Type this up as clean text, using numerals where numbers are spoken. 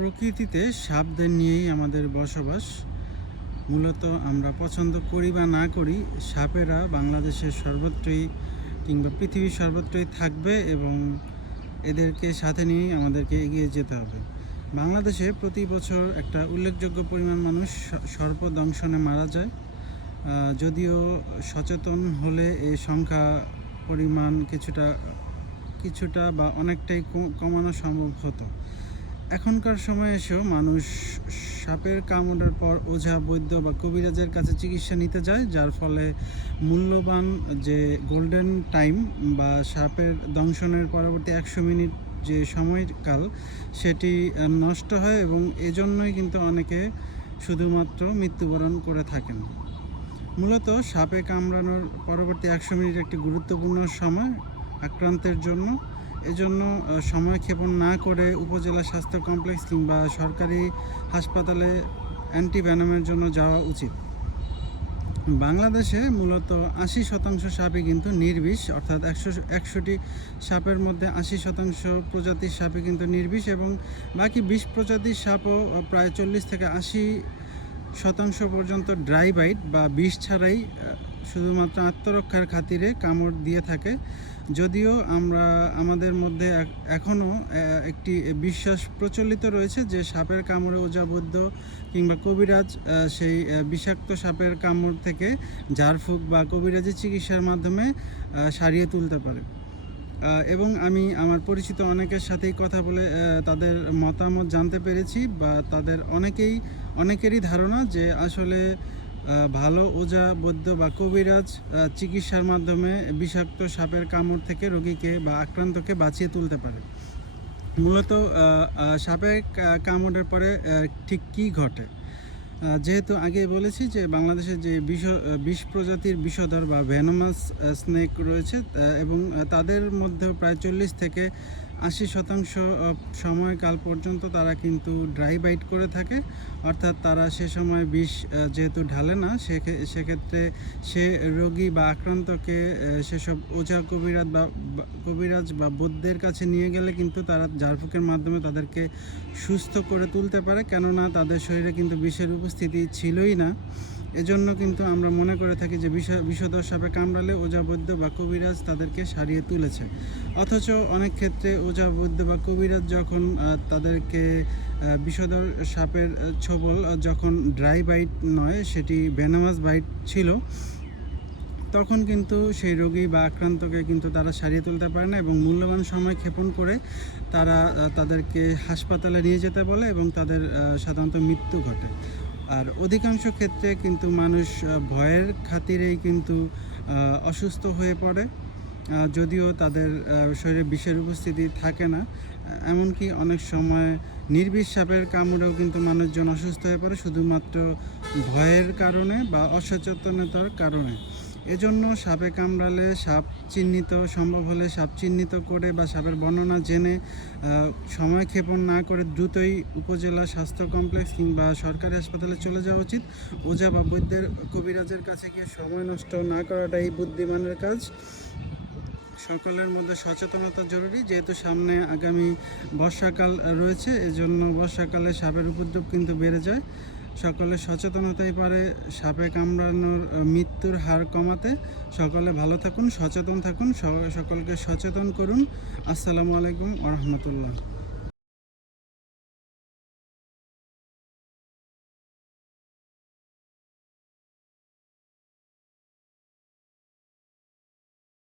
প্রকৃতিতে সাপদের নিয়েই আমাদের বসবাস। মূলত আমরা পছন্দ করি বা না করি, সাপেরা বাংলাদেশের সর্বত্রই কিংবা পৃথিবীর সর্বত্রই থাকবে এবং এদেরকে সাথে নিয়েই আমাদেরকে এগিয়ে যেতে হবে। বাংলাদেশে প্রতি বছর একটা উল্লেখযোগ্য পরিমাণ মানুষ সর্প দংশনে মারা যায়। যদিও সচেতন হলে এই সংখ্যা পরিমাণ কিছুটা বা অনেকটাই কমানো সম্ভব হতো। এখনকার সময়ে এসেও মানুষ সাপের কামড়ের পর ওঝা, বৈদ্য বা কবিরাজের কাছে চিকিৎসা নিতে যায়, যার ফলে মূল্যবান যে গোল্ডেন টাইম বা সাপের দংশনের পরবর্তী 100 মিনিট যে সময়কাল সেটি নষ্ট হয় এবং এজন্যই কিন্তু অনেকে শুধুমাত্র মৃত্যুবরণ করে থাকেন। মূলত সাপে কামড়ানোর পরবর্তী 100 মিনিট একটি গুরুত্বপূর্ণ সময় আক্রান্তের জন্য। এজন্য সময় ক্ষেপণ না করে উপজেলা স্বাস্থ্য কমপ্লেক্স কিংবা সরকারি হাসপাতালে অ্যান্টিভেনমের জন্য যাওয়া উচিত। বাংলাদেশে মূলত 80% সাপই কিন্তু নির্বিষ, অর্থাৎ 100টি সাপের মধ্যে 80% প্রজাতির সাপই কিন্তু নির্বিষ এবং বাকি 20 প্রজাতির সাপও প্রায় 40 থেকে 80% পর্যন্ত ড্রাই বাইট বা বিষ ছাড়াই শুধুমাত্র আত্মরক্ষার খাতিরে কামড় দিয়ে থাকে। যদিও আমাদের মধ্যে এখনও একটি বিশ্বাস প্রচলিত রয়েছে যে সাপের কামড়ে ওঝা, বৈদ্য কিংবা কবিরাজ সেই বিষাক্ত সাপের কামড় থেকে ঝাড়ফুঁক বা কবিরাজি চিকিৎসার মাধ্যমে সারিয়ে তুলতে পারে। এবং আমি আমার পরিচিত অনেকের সাথেই কথা বলে তাদের মতামত জানতে পেরেছি বা তাদের অনেকেরই ধারণা যে আসলে ভালো ওঝা, বৈদ্য বা কবিরাজ চিকিৎসার মাধ্যমে বিষাক্ত সাপের কামড় থেকে রোগীকে বা আক্রান্তকে বাঁচিয়ে তুলতে পারে। মূলত সাপের কামড়ের পরে ঠিক কী ঘটে? যেহেতু আগে বলেছি যে বাংলাদেশে যে 20 প্রজাতির বিষধর বা ভেনোমাস স্নেক রয়েছে এবং তাদের মধ্যেও প্রায় 40 থেকে 80% সময়কাল পর্যন্ত তারা কিন্তু ড্রাই বাইট করে থাকে, অর্থাৎ তারা সে সময় বিষ যেহেতু ঢালে না, সেক্ষেত্রে সে রোগী বা আক্রান্তকে সেসব ওঝা, কবিরাজ বা বৈদ্যের কাছে নিয়ে গেলে কিন্তু তারা ঝাড়ফুঁকের মাধ্যমে তাদেরকে সুস্থ করে তুলতে পারে, কেননা তাদের শরীরে কিন্তু বিষের উপস্থিতি ছিলই না। এজন্য কিন্তু আমরা মনে করে থাকি যে বিষধর সাপে কামড়ালে ওঝা, বৈদ্য বা কবিরাজ তাদেরকে সারিয়ে তুলেছে। অথচ অনেক ক্ষেত্রে ওঝা, বৈদ্য বা কবিরাজ যখন তাদেরকে বিষধর সাপের ছোবল যখন ড্রাই বাইট নয়, সেটি ভেনামাস বাইট ছিল, তখন কিন্তু সেই রোগী বা আক্রান্তকে কিন্তু তারা সারিয়ে তুলতে পারে না এবং মূল্যবান সময় ক্ষেপণ করে তাদেরকে হাসপাতালে নিয়ে যেতে বলে এবং তাদের সাধারণত মৃত্যু ঘটে। আর অধিকাংশ ক্ষেত্রে কিন্তু মানুষ ভয়ের খাতিরেই কিন্তু অসুস্থ হয়ে পড়ে, যদিও তাদের শরীরে বিষের উপস্থিতি থাকে না। এমনকি অনেক সময় নির্বিষ সাপের কামড়েও কিন্তু মানুষজন অসুস্থ হয়ে পড়ে শুধুমাত্র ভয়ের কারণে বা অসচেতনতার কারণে। এজন্য সাপে কামড়ালে সম্ভব হলে সাপ চিহ্নিত করে বা সাপের বর্ণনা জেনে সময় ক্ষেপণ না করে দ্রুতই উপজেলা স্বাস্থ্য কমপ্লেক্স কিংবা সরকারি হাসপাতালে চলে যাওয়া উচিত। ওঝা বা বৈদ্যের, কবিরাজের কাছে গিয়ে সময় নষ্ট না করাটাই বুদ্ধিমানের কাজ। সকলের মধ্যে সচেতনতা জরুরি, যেহেতু সামনে আগামী বর্ষাকাল রয়েছে, এজন্য বর্ষাকালে সাপের উপদ্রব কিন্তু বেড়ে যায়। সকলের সচেতনতাই পারে সাপে কামড়ানোর মৃত্যুর হার কমাতে। সকলে ভালো থাকুন, সচেতন থাকুন, সকলকে সচেতন করুন। আসসালামু আলাইকুম ওয়া রাহমাতুল্লাহ।